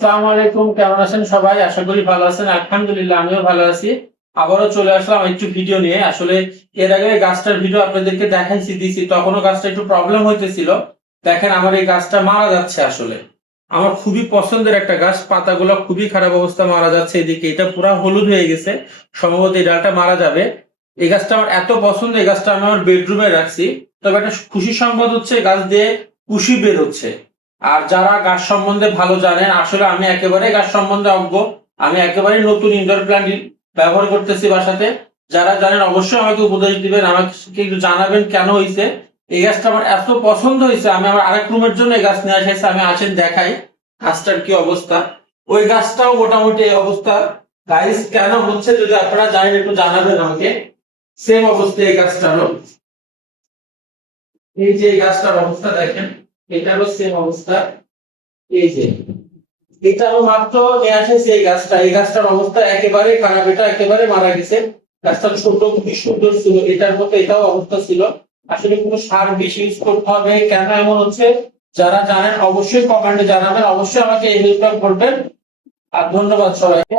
আসসালামু আলাইকুম, কেমন আছেন সবাই? আশা করি ভালো আছেন। আলহামদুলিল্লাহ আমিও ভালো আছি। আবারও চলে আসলাম একটু ভিডিও নিয়ে। আসলে এর আগে গাছটার ভিডিও আপনাদেরকে দেখাইছি দিছি, তখনও গাছটা একটু প্রবলেম হইতেছিল। দেখেন আমার এই গাছটা মারা যাচ্ছে। আসলে আমার খুবই পছন্দের একটা গাছ, পাতাগুলো খুবই খারাপ অবস্থা, মারা যাচ্ছে। এদিকে এটা পুরা হলুদ হয়ে গেছে, সম্ভবত এই ডালটা মারা যাবে। এই গাছটা আমার এত পছন্দ, এই গাছটা আমি আমার বেডরুমে রাখছি। তবে একটা খুশি সংবাদ হচ্ছে, গাছ দিয়ে কুশি বের হচ্ছে। আর যারা গাছ সম্বন্ধে ভালো জানেন, আসলে আমি একেবারে গাছ সম্বন্ধে অজ্ঞ। আমি একেবারে নতুন ইনডোর প্ল্যান্ট ব্যবহার করতেছি বাসাতে। যারা জানেন অবশ্যই আমাকে উপদেশ দিবেন, আমাকে একটু জানাবেন কেন হয়েছে। এই গাছটা আমার এত পছন্দ হয়েছে, আমি আমার আরেক রুমের জন্য এই গাছ নিয়ে এসেছি। আমি আসেন দেখাই গাছটার কি অবস্থা। ওই গাছটাও মোটামুটি এই অবস্থা। গাইস কেন হচ্ছে যদি আপনারা জানেন একটু জানাবেন আমাকে। সেম অবস্থা এই গাছটারও। এই যে এই গাছটার অবস্থা দেখেন, এটারও সেম অবস্থা। এই যে এটাও মাত্র নিয়ে আসেছে এই গাছটা। এই গাছটার অবস্থা একেবারে খারাপ, এটা একেবারে মারা গেছে। গাছটা ছোট, খুবই সুন্দর ছিল, এটার মতো এটাও অবস্থা ছিল। আসলে কোনো সার বেশি ইউজ করতে হবে, কেন এমন হচ্ছে যারা জানেন অবশ্যই কমেন্টে জানাবেন, অবশ্যই আমাকে এই হেল্পটা করবেন। আর ধন্যবাদ সবাইকে।